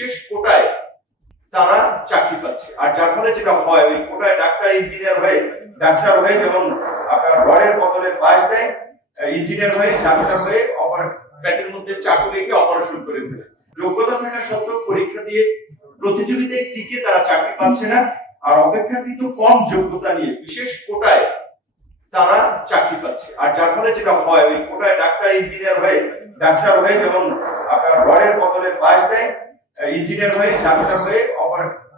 বিশেষ কোটায় তারা চাকরি পাচ্ছে। আর যার ফলে যেটা হয়, ওই কোটায় ডাক্তার ইঞ্জিনিয়ার হয়ে যেমন আপনার রডের বদলে বাঁশ দেয়, ইঞ্জিনিয়ার হয়ে ডাক্তার হয়ে পেটের মধ্যে চাকু রেখে অপারেশন করে ফেলে। যোগ্যতা থাকা সত্ত্বেও পরীক্ষা দিয়ে প্রতিযোগিতায় টিকে তারা চাকরি পাচ্ছে না। আর অপেক্ষাকৃত কম যোগ্যতা নিয়ে বিশেষ কোটায় তারা চাকরি পাচ্ছে। আর যার ফলে যেটা হয়, ওই কোটায় ডাক্তার ইঞ্জিনিয়ার হয়ে যেমন আপনার রডের বদলে বাঁশ দেয়, ইঞ্জিনিয়ার হয়ে ডাক্তার হয়ে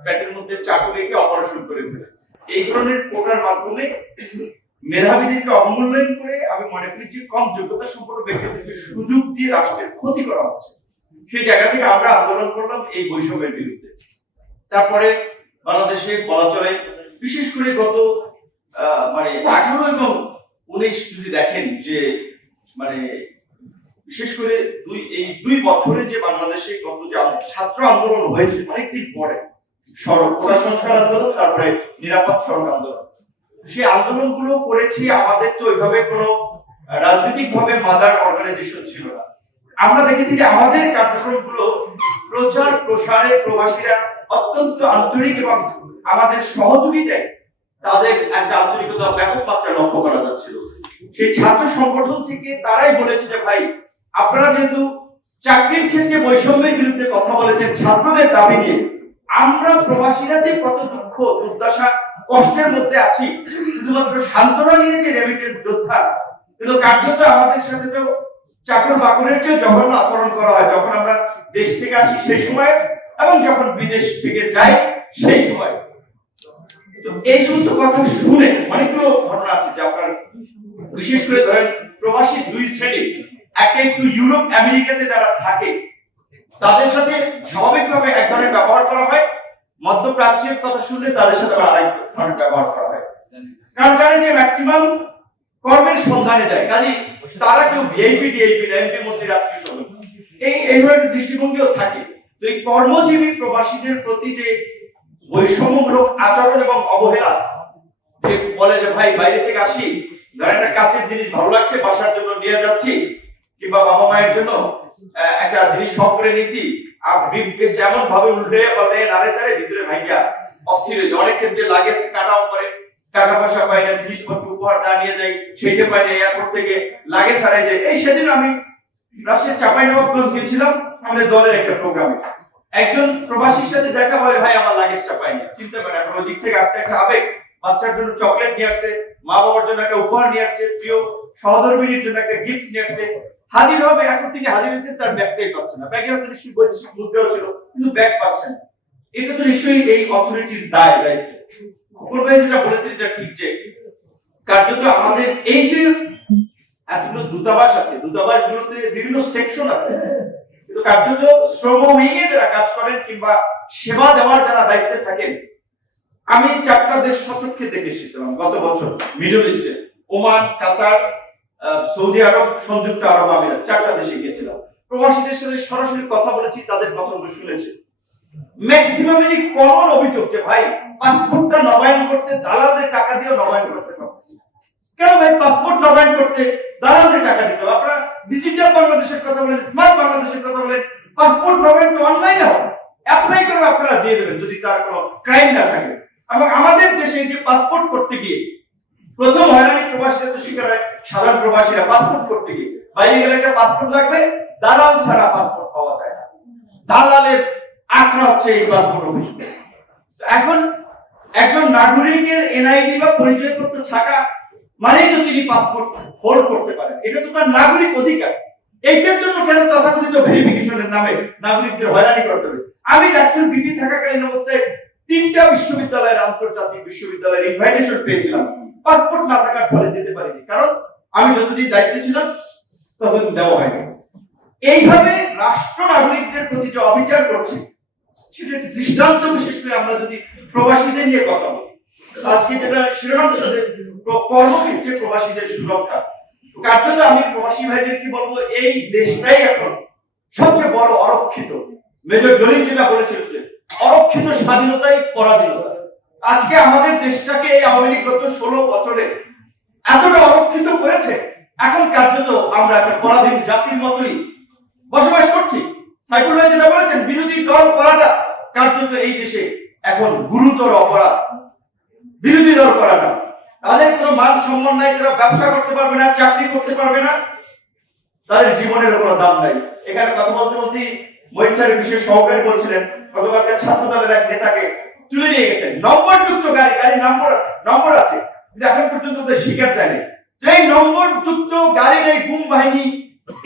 পেটের মধ্যে চাকু রেখে অপারেশন করে ফেলে। এই ধরনের কোটার মাধ্যমে মেধাবীদেরকে অবমূল্যায়ন করে আমি মনে করি যে কম যোগ্যতা সম্পন্ন ব্যক্তিদেরকে সুযোগ দিয়ে রাষ্ট্রের ক্ষতি করা হচ্ছে। সেই জায়গা থেকে আমরা আন্দোলন করলাম এই বৈষম্যের বিরুদ্ধে। তারপরে বাংলাদেশে বলা চলে বিশেষ করে গত 18 এবং 19 যদি দেখেন যে বিশেষ করে এই দুই বছরে যে বাংলাদেশে গত যে ছাত্র আন্দোলন হয়েছে অনেকদিন পরে, কোটা সংস্কার আন্দোলন, তারপরে নিরাপদ সড়ক আন্দোলন, সেই আন্দোলনগুলো করেছি আমাদের তো ওইভাবে কোনো রাজনৈতিক ভাবে মাদার অর্গানাইজেশন ছিল না। আমরা দেখেছি যে আমাদের কার্যক্রমগুলো প্রচার প্রসারে প্রবাসীরা অত্যন্ত আন্তরিক এবং আমাদের সহযোগিতায় তাদের একটা আন্তরিকতা ব্যাপক মাত্রায় লক্ষ্য করা যাচ্ছিল। সেই ছাত্র সংগঠন থেকে তারাই বলেছে যে ভাই, আপনারা যেহেতু চাকরির ক্ষেত্রে বৈষম্যের বিরুদ্ধে কথা বলেছেন ছাত্রদের দাবি নিয়ে, আমরা প্রবাসীরা যে কত দুঃখ দুর্দশা কষ্টের মধ্যে আছি, শুধুমাত্র সান্ত্বনা নিয়ে যে রেমিটেন্স যোদ্ধা, কিন্তু কার্যত আমাদের সাথে তো চাকর বাকরের চেয়ে জঘন্য আচরণ করা হয় যখন আমরা দেশ থেকে আসি সেই সময় এবং যখন বিদেশ থেকে যাই সেই সময়। তো এই সমস্ত কথা শুনে অনেকগুলো ঘটনা আছে যে আপনার বিশেষ করে ধরেন প্রবাসী দুই শ্রেণী, একটা একটু ইউরোপ আমেরিকাতে যারা থাকে তাদের সাথে স্বাভাবিকভাবে এক ধরনের ব্যবহার করা হয়, মধ্যপ্রাচ্যের কথা শুনলে তাদের সাথে আরেক ধরনের ব্যবহার করা হয়। কারণ জানে যে ম্যাক্সিমাম কর্মের সন্ধানে যায়, কাজে তারা কেউ ভিআইপি ডিআইপি না, এমপি মন্ত্রী রাষ্ট্রীয় শ্রমিক, এই ধরনের দৃষ্টিভঙ্গিও থাকে। তো এই কর্মজীবী প্রবাসীদের প্রতি যে বৈষম্যমূলক আচরণ এবং অবহেলা, যে বলে যে ভাই বাইরে থেকে আসি, ধরেন একটা কাচের জিনিস ভালো লাগছে বাসার জন্য নিয়ে যাচ্ছি, কিংবা বাবা মায়ের জন্য একটা জিনিস শখ করে নিয়েছি, আর ব্রিফকেস এমন ভাবে উল্টে পাল্টে নাড়ে চাড়ে ভিতরে ভাইয়া অস্থির হয়ে যায়। অনেক ক্ষেত্রে লাগেজ কাটাও করে, টাকা পয়সা পাই না, জিনিসপত্র উপহার যা নিয়ে যাই সেইটা পাই না, এয়ারপোর্ট থেকে লাগেজ হারাই যায়। এই সেদিন আমি রাজশাহীর চাঁপাইনবাবগঞ্জ গেছিলাম আমাদের দলের একটা প্রোগ্রামে, একজন প্রবাসীর সাথে দেখা, বলে ভাই আমার লাগেজটা পাইনি। চিন্তা করেন, এখন ওই দিক থেকে আসছে একটা আবেগ, বাচ্চার জন্য চকলেট নিয়ে আসছে, মা বাবার জন্য একটা উপহার নিয়ে আসছে, প্রিয় সহধর্মিনীর জন্য একটা গিফট নিয়ে আসছে, হাজির হবে, এখন থেকে হাজির হয়েছে, তার ব্যাগটাই পাচ্ছে না। ব্যাগে হয়তো নিশ্চয়ই বৈদেশিক মুদ্রাও ছিল, কিন্তু ব্যাগ পাচ্ছে না। এটা তো নিশ্চয়ই এই অথরিটির দায় দায়িত্ব। খোকন ভাই যেটা বলেছে সেটা ঠিক, যে কার্যত আমাদের এই যে এতগুলো দূতাবাস আছে, দূতাবাসগুলোতে বিভিন্ন সেকশন আছে, কিন্তু কার্যত শ্রম উইংয়ে যারা কাজ করেন কিংবা সেবা দেওয়ার যারা দায়িত্বে থাকেন, আমি 4টা দেশ সচক্ষে দেখে এসেছিলাম গত বছর মিডল ইস্টে, ওমান, কাতার, সৌদি আরব, সংযুক্ত আরব আমিরাত, 4টা দেশে গিয়েছিলাম। প্রবাসীদের সাথে সরাসরি কথা বলেছি, তাদের কথাগুলো শুনেছি। ম্যাক্সিমামই কমন অভিযোগ যে ভাই পাসপোর্টটা নবায়ন করতে দালালদের টাকা দিয়ে নবায়ন করতে পারতেছি। কেন ভাই পাসপোর্ট নবায়ন করতে দালালদের টাকা দিতে হবে? আপনারা ডিজিটাল বাংলাদেশের কথা বলেন, স্মার্ট বাংলাদেশের কথা বলেন, পাসপোর্ট নবায়ন তো অনলাইনে হবে, অ্যাপ্লাই করে আপনারা দিয়ে দেবেন যদি তার কোনো ক্রাইম না থাকে। এবং আমাদের দেশে যে পাসপোর্ট করতে গিয়ে প্রথম হয়রানি প্রবাসীরা তো শিকার হয়, সাধারণ প্রবাসীরা পাসপোর্ট করতে গিয়ে বাইরে গেলে একটা পাসপোর্ট লাগবে, দালাল ছাড়া পাসপোর্ট পাওয়া যায় না। দালালের আখড়া হচ্ছে এই পাসপোর্ট অফিস। এখন একজন নাগরিকের এনআইডি বা পরিচয়পত্র থাকা মানেই তো তিনি পাসপোর্ট হোল্ড করতে পারেন, এটা তো তার নাগরিক অধিকার। এইটার জন্য কেন তথাকথিত ভেরিফিকেশনের নামে নাগরিকদের হয়রানি করতে হবে? আমি ডাক্তার বিপি থাকাকালীন অবস্থায় 3টা বিশ্ববিদ্যালয়ের, আন্তর্জাতিক বিশ্ববিদ্যালয়ের ইনভাইটেশন পেয়েছিলাম, পাসপোর্ট না থাকার ফলে যেতে পারিনি, কারণ আমি যতদিন দায়িত্বে ছিলাম ততদিন দেওয়া হয়নি। এইভাবে রাষ্ট্র নাগরিকদের প্রতি যে অবিচার করছে সেটা একটি দৃষ্টান্ত। বিশেষ করে আমরা যদি প্রবাসীদের নিয়ে কথা বলি, আজকে যেটা শিরোনাম কর্মক্ষেত্রে প্রবাসীদের সুরক্ষা, কার্যত আমি প্রবাসী ভাইদেরকে বলবো এই দেশটাই এখন সবচেয়ে বড় অরক্ষিত। মেজর জলিল যেটা বলেছিল যে অরক্ষিত স্বাধীনতাই পরাধীনতা। আজকে আমাদের দেশটাকে এই আওয়ামী লীগ গত 16 বছরে এতটা অরক্ষিত করেছে, এখন কার্যত আমরা একটা পরাধীন জাতির মতোই বসবাস করছি। সাইফুল ভাই যেটা বলেছেন, বিরোধী দল করাটা কার্যত এই দেশে এখন গুরুতর অপরাধ। বিরোধী দল করাটা, তাদের কোনো মান সম্মান নাই, তারা ব্যবসা করতে পারবে না, চাকরি করতে পারবে না, তাদের জীবনের কোনো দাম নাই। এখানে কথা বলতে বলতে মহিত স্যারের বিশেষ সহকারী বলছিলেন, গতকালকে ছাত্র দলের এক নেতাকে তুলে নিয়ে গেছেন নম্বরযুক্ত গাড়ি, গাড়ির নম্বর আছে, কিন্তু এখন পর্যন্ত তাদের শিকার যায়নি। তো এই নম্বরযুক্ত গাড়ির এই গুম বাহিনী,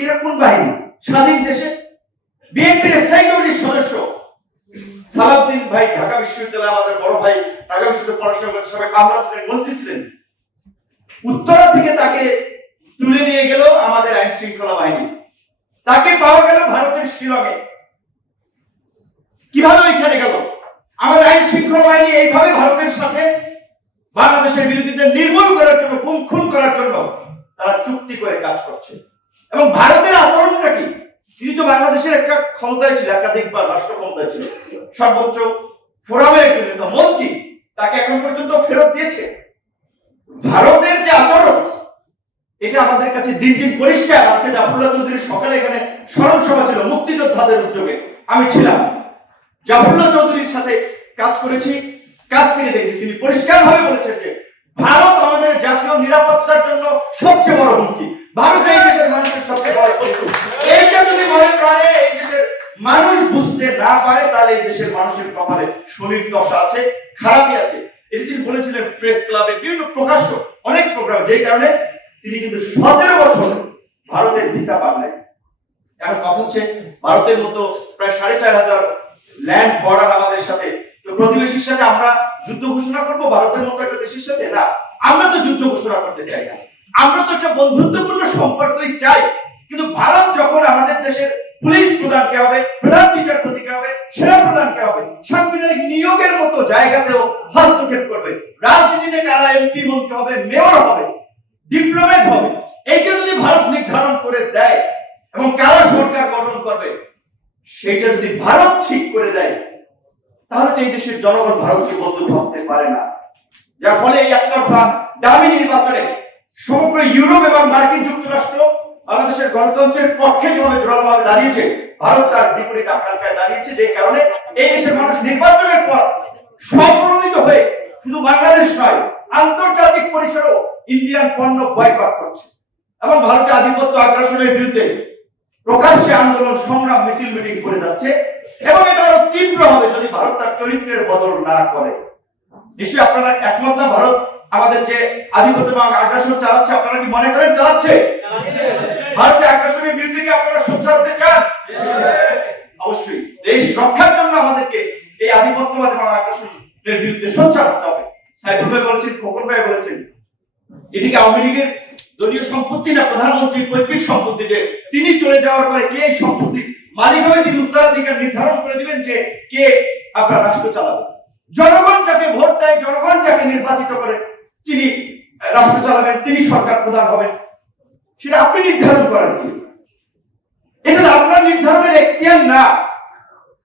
এরা কোন বাহিনী? স্বাধীন দেশে বিএনপির স্থায়ী কমিটির সদস্য সালাউদ্দিন ভাই ঢাকা বিশ্ববিদ্যালয়ে, আমাদের বড় ভাই ঢাকা বিশ্ববিদ্যালয়ে পড়াশোনা করেন, সবাই আমরা ছিলেন, মন্ত্রী ছিলেন। উত্তরা থেকে তাকে তুলে নিয়ে গেল আমাদের আইন শৃঙ্খলা বাহিনী, তাকে পাওয়া গেল ভারতের শিলংয়ে। কিভাবে ওইখানে গেল? আমাদের আইন শৃঙ্খলা বাহিনী এইভাবে ভারতের সাথে বাংলাদেশের বিরোধীদের নির্মূল করার জন্য, গুম খুন করার জন্য তারা চুক্তি করে কাজ করছে। এবং ভারতের আচরণটা কি? তিনি তো বাংলাদেশের একটা ক্ষমতায় ছিল, একাধিকবার রাষ্ট্র ক্ষমতায় ছিল, সর্বোচ্চ ফোরামের একজন মন্ত্রী, তাকে এখন পর্যন্ত ফেরত দিয়েছে। ভারতের যে আচরণ, এটা আমাদের কাছে দিন দিন পরিষ্কার। আজকে জাফরুল্লাহ চৌধুরীর সকালে এখানে স্মরণ সভা ছিল মুক্তিযোদ্ধাদের উদ্যোগে, আমি ছিলাম, জাফরুল্লাহ চৌধুরীর সাথে কাজ করেছি, কাজ থেকে দেখেছি। তিনি পরিষ্কারভাবে বলেছেন যে ভারত আমাদের জাতীয় নিরাপত্তার জন্য সবচেয়ে বড় হুমকি, ভারত এই দেশের মানুষের সবচেয়ে বড় শত্রু। এইটা যদি মনে করে এই দেশের মানুষ বুঝতে না পারে, তাহলে এই দেশের মানুষের কপালে শনির দশা আছে, খারাপই আছে। এটি তিনি বলেছিলেন প্রেস ক্লাবে, বিভিন্ন প্রকাশ্য অনেক প্রোগ্রাম, যেই কারণে তিনি কিন্তু 17 বছর ভারতের ভিসা পান নাই। এখন কথা হচ্ছে ভারতের মতো প্রায় 4500 ল্যান্ড বর্ডার আমাদের সাথে, তো প্রতিবেশীর সাথে আমরা যুদ্ধ ঘোষণা করব ভারতের মতো একটা দেশের সাথে? না, আমরা তো যুদ্ধ ঘোষণা করতে চাই না, আমরা তো একটা বন্ধুত্বপূর্ণ সম্পর্কই চাই। কিন্তু ভারত যখন আমাদের দেশের পুলিশ প্রধানকে হবে, প্রধান বিচারপতিকে হবে, সেনা প্রধানকে হবে, সাংবিধানিক নিয়োগের মতো জায়গাতেও হস্তক্ষেপ করবে, রাজনীতিতে কারা এমপি মন্ত্রী হবে, মেয়র হবে, ডিপ্লোমেট হবে, এইটা যদি ভারত নির্ধারণ করে দেয় এবং কারা সরকার গঠন করবে সেটা যদি ভারত ঠিক করে দেয়, তাহলে তো এই দেশের জনগণ ভারতকে বন্ধু ভাবতে পারে না। যার ফলে এই একতরফা দামি নির্বাচনে সমগ্র ইউরোপ এবং মার্কিন যুক্তরাষ্ট্র বাংলাদেশের গণতন্ত্রের পক্ষে যেভাবে জোরালোভাবে দাঁড়িয়েছে, ভারত তার বিপরীত আকাঙ্ক্ষায় দাঁড়িয়েছে, যে কারণে এই দেশের মানুষ নির্বাচনের পর সম্প্রণোদিত হয়ে শুধু বাংলাদেশ নয়, আন্তর্জাতিক পরিসরেও ইন্ডিয়ান পণ্য বয়কট করছে এবং ভারতের আধিপত্য আগ্রাসনের বিরুদ্ধে প্রকাশ্যে আন্দোলন, সংগ্রাম, মিছিল, মিটিং করে যাচ্ছে। এবং এটা আরো তীব্র হবে যদি ভারত তার চরিত্রের বদল না করে। নিশ্চয়ই আপনারা একমত না, ভারত আমাদের যে আধিপত্য এবং আগ্রাসন চালাচ্ছে, আপনারা কি মনে করেন চালাচ্ছে? ভারতের আগ্রাসনের বিরুদ্ধে কি আপনারা সোচ্চার হতে চান? অবশ্যই দেশ রক্ষার জন্য আমাদেরকে এই আধিপত্যবাদ এবং আগ্রাসনের বিরুদ্ধে সোচ্চার হতে হবে। সাইফুল ভাই বলেছেন, খোকন ভাই বলেছেন, এটিকে আওয়ামী লীগের দলীয় সম্পত্তি না প্রধানমন্ত্রীর পৈতৃক সম্পত্তি, যে তিনি চলে যাওয়ার পরে কে এই সম্পত্তি মালিক হবে, তিনি উত্তরাধিকার নির্ধারণ করে দিবেন যে কে আপনার রাষ্ট্র চালাবে। জনগণ যাকে ভোট দেয়, জনগণ যাকে নির্বাচিত করে তিনি রাষ্ট্র চালাবেন, তিনি সরকার প্রধান হবেন, সেটা আপনি নির্ধারণ করেন কি? এটা আপনার নির্ধারণের এখতিয়ার না।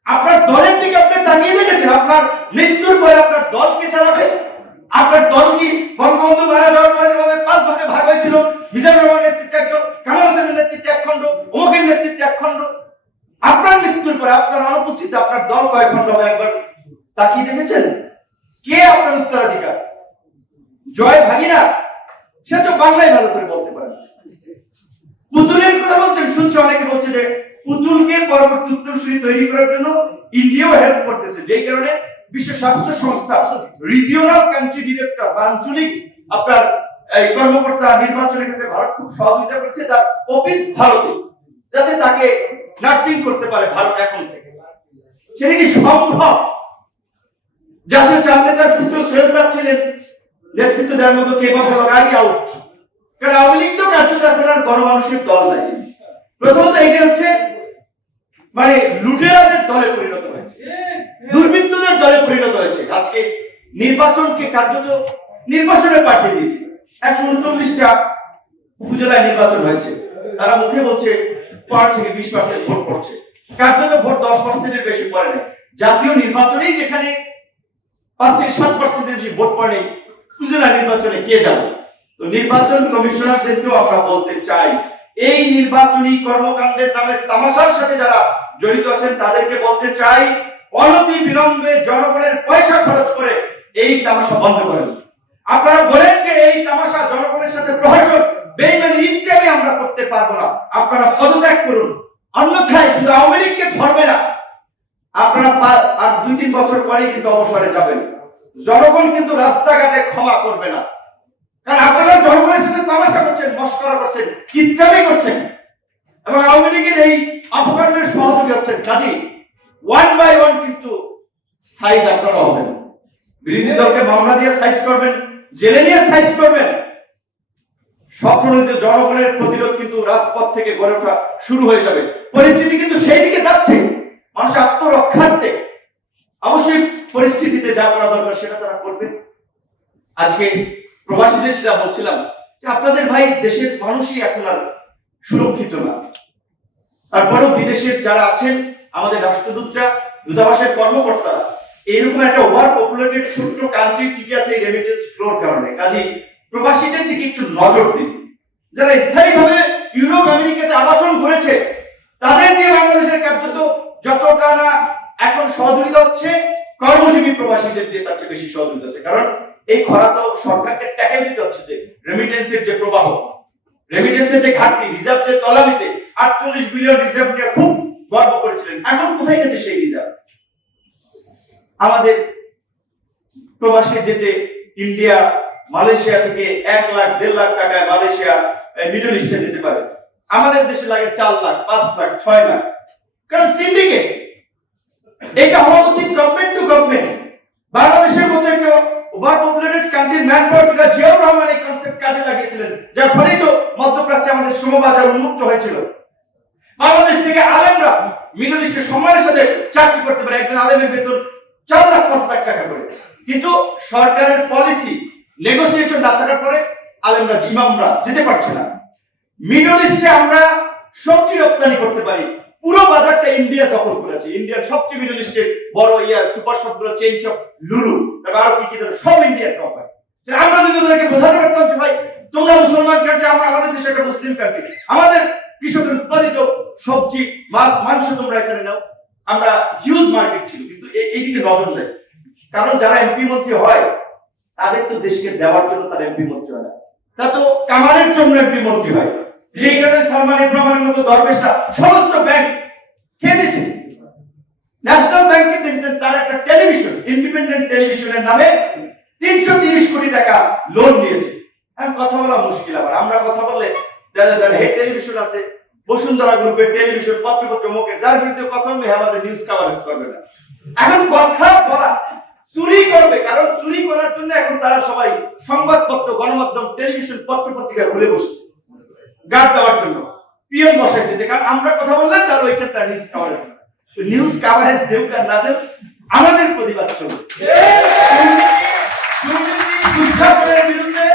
আপনার দলের দিকে আপনি তাকিয়ে দেখেছেন, আপনার মৃত্যুর পরে আপনার দলকে চালাবে। আপনার দল কি বঙ্গবন্ধু মারা যাওয়ার পরে যেভাবে 5 ভাগে ভাগ হয়েছিল, মিজানুর রহমানের নেতৃত্বে একজন, কামাল হোসেনের নেতৃত্বে এক খণ্ড, অমুকের নেতৃত্বে এক খণ্ড, আপনার মৃত্যুর পরে আপনার অনুপস্থিতিতে আপনার দল কয় খণ্ড হবে একবার তাকিয়ে দেখেছেন? কে আপনার উত্তরাধিকার? জয় ভাগিনা, সে তো বাংলায় ভালো করে বলতে পারে। পুতুলের কথা বলছেন, শুনছে অনেকে বলছে যে পুতুলকে পরবর্তী উত্তরসূরি তৈরি করার জন্য ইন্ডিয়াও হেল্প করতেছে, যেই কারণে বিশ্ব স্বাস্থ্য সংস্থা রিজিওনাল কান্ট্রি ডিরেক্টর বা আঞ্চলিক আপনার এই কর্মকর্তা নির্বাচনের ক্ষেত্রে ভারত খুব সহযোগিতা করছে, তার অফিস ভারতে, যাতে তাকে নার্সিং করতে পারে ভারত এখন থেকে। সেটা কি সম্ভব? জাতীয় চার নেতার পুত্র সোহেলদার ছিলেন নেতৃত্ব দেওয়ার মতো কে বা বলা আগে আউট, কারণ আওয়ামী লীগ তো কার্যকর গণমানুষের দল নাই। প্রথমত এটা হচ্ছে মানে লুটেরাদের দলে পরিণত হয়েছে, দুর্বৃত্তদের দলে পরিণত হয়েছে। আজকে নির্বাচনকে কার্যত নির্বাচনে পাঠিয়ে দিয়েছে। 139টা উপজেলায় নির্বাচন হয়েছে, তারা মুখে বলছে 5 থেকে 20% ভোট পড়ছে, কার্যত ভোট 10%-এর বেশি পড়ে না। জাতীয় নির্বাচনেই যেখানে 5 থেকে 7%-এর বেশি ভোট পড়ে, উপজেলা নির্বাচনে কে যাবে? তো নির্বাচন কমিশনারদেরকেও আমরা বলতে চাই, এই নির্বাচনী কর্মকাণ্ডের নামে তামাশার সাথে যারা জড়িত আছেন তাদেরকে বলতে চাই, অনতি বিলম্বে জনগণের পয়সা খরচ করে এই তামাশা বন্ধ করেন। আপনারা বলেন যে এই তামাশা জনগণের সাথে প্রহসন বেইমানি ইত্যাদি আমরা করতে পারবো না, আপনারা পদত্যাগ করুন, অন্যথায় শুধু আওয়ামী লীগকে ধরবে না, আপনারা আর 2-3 বছর পরে কিন্তু অবসরে যাবেন। জনগণ কিন্তু রাস্তাঘাটে ক্ষমা করবে না, কারণ আপনারা জনগণের সাথে তামাশা করছেন, মস্করা করছেন, কিপটামি করছেন এবং আওয়ামী লীগের এই অপকর্মের সহযোগী হচ্ছেন। কাজী 1 by 1 কিন্তু সাইজ আপনারা হবেন, বিরোধী দলকে মামলা দিয়ে সাইজ করবেন, জেলে নিয়ে সাইজ করবেন। স্বপ্ননিত জনগণের প্রতিরোধ কিন্তু রাজপথ থেকে গড়ে ওঠা শুরু হয়ে যাবে। পরিস্থিতি কিন্তু সেই দিকে যাচ্ছে, মানুষ আত্মরক্ষার্থে অবশ্যই পরিস্থিতিতে যা করা দরকার সেটা তারা করবে। আজকে প্রবাসীদের সেটা বলছিলাম যে আপনাদের ভাই দেশের মানুষই এখন আর সুরক্ষিত না। তারপরেও বিদেশের যারা আছেন, আমাদের রাষ্ট্রদূতরা, দূতাবাসের কর্মকর্তারা, এইরকম একটা ওভার পপুলেটেড ছোট্ট কান্ট্রি টিকে আছে এই রেমিটেন্স ফ্লোর কারণে। কাজে প্রবাসীদের দিকে একটু নজর দিন। যারা স্থায়ীভাবে ইউরোপ আমেরিকাতে আবাসন করেছে তাদের দিয়ে বাংলাদেশের কার্যত যতটা না এখন সহযোগিতা হচ্ছে, কর্মজীবী প্রবাসীদের দিয়ে তার চেয়ে বেশি সহযোগিতা হচ্ছে। কারণ এই খরা তো সরকারকে ট্যাকেল দিতে হচ্ছে যে রেমিটেন্সের যে প্রবাহ, রেমিটেন্সের যে ঘাটতি, রিজার্ভ যে তলানিতে 48 বিলিয়ন রিজার্ভ নিয়ে খুব গর্ব করেছিলেন, এখন কোথায় গেছে সেই রিজার্ভ? আমাদের প্রবাসে যেতে ইন্ডিয়া, মালয়েশিয়া থেকে 1 লাখ 1.5 লাখ টাকায় মালয়েশিয়া, মিডল ইস্টে যেতে পারে। আমাদের দেশে লাগে 4 লাখ, 5 লাখ, 6 লাখ, কারণ সিন্ডিকেট। এটা হওয়া উচিত গভর্নমেন্ট টু গভর্নমেন্ট। বাংলাদেশের মতো একটা ওভার পপুলেটেড কান্ট্রির ম্যান পাওয়ারটা জিয়াউর রহমান এই কনসেপ্ট কাজে লাগিয়েছিলেন, যার ফলেই তো মধ্যপ্রাচ্যে আমাদের শ্রমবাজার উন্মুক্ত হয়েছিল। বাংলাদেশ থেকে আলেমরা মিডল ইস্টে সম্মানের সাথে চাকরি করতে পারে, একজন আলেমের বেতন 4 লাখ 5 লাখ টাকা করে। কিন্তু সরকারের পলিসি নেগোসিয়েশন না থাকার পরে আলেমরা, ইমামরা যেতে পারছে না। মিডল ইস্টে আমরা সবজি রপ্তানি করতে পারি, পুরো বাজারটা ইন্ডিয়া দখল করেছে। ইন্ডিয়ার সবচেয়ে মিডল ইস্টের বড় সুপার শপ গুলো, চেইন শপ, লুলু, তারপর আরো কি সব ইন্ডিয়ার কোম্পানি। আমরা যদি ওদেরকে বোঝাতে পারতাম যে ভাই তোমরা মুসলমান কান্ট্রি, আমরা আমাদের দেশে একটা মুসলিম কান্ট্রি, আমাদের কৃষকের উৎপাদিত সবজি, মাছ, মাংস তোমরা এখানে নাও, আমরা হিউজ মার্কেট ছিল। কিন্তু এইদিকে নজর দেয়, কারণ যারা এমপি মন্ত্রী হয় তাদের তো দেশকে দেওয়ার জন্য তারা এমপি মন্ত্রী হয় না, তা তো কামালের জন্য এমপি মন্ত্রী হয়। যেই কারণে সালমান ইব্রাহিমের মতো দরবেশরা সমস্ত ব্যাংক খেয়ে দিচ্ছে। ন্যাশনাল ব্যাংকে দেখছেন তার একটা টেলিভিশন, ইন্ডিপেন্ডেন্ট টেলিভিশনের নামে 330 কোটি টাকা লোন নিয়েছে। এখন কথা বলা মুশকিল। আবার আমরা কথা বললে যারা হেড টেলিভিশন আছে, বসুন্ধরা গ্রুপের টেলিভিশন, পত্রপত্র মুখে, যার বিরুদ্ধে কথা বলবে আমাদের নিউজ কভারেজ করবে না। এখন কথা বলা চুরি করবে, কারণ চুরি করার জন্য এখন তারা সবাই সংবাদপত্র, গণমাধ্যম, টেলিভিশন, পত্রপত্রিকা খুলে বসছে গার্ড দেওয়ার জন্য, পিয়ন বসাইছে যে কারণ আমরা কথা বললে তাহলে ওইখানটা নিউজ কভারেজ। নিউজ কভারেজ দেউক আর না দেউক, আমাদের প্রতিবাদ চলবে। দুঃশাসনের বিরুদ্ধে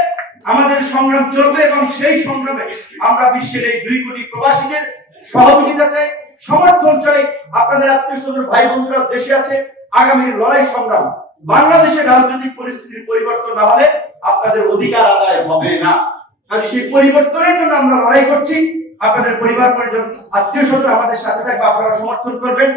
আমাদের সংগ্রাম চলবে এবং সেই সংগ্রামে আমরা বিশ্বের এই 2 কোটি প্রবাসীদের সহযোগিতা চাই, সমর্থন চাই। আপনাদের আত্মীয় স্বজন, ভাই বন্ধুরা দেশে আছে, আগামীর লড়াই সংগ্রাম, বাংলাদেশের রাজনৈতিক পরিস্থিতির পরিবর্তন না হলে আপনাদের অধিকার আদায় হবে না। কাজে সেই পরিবর্তনের জন্য আমরা লড়াই করছি। আপনাদের পরিবার, পরিজন, আত্মীয় স্বজন আমাদের সাথে থাকবে, আপনারা সমর্থন করবেন।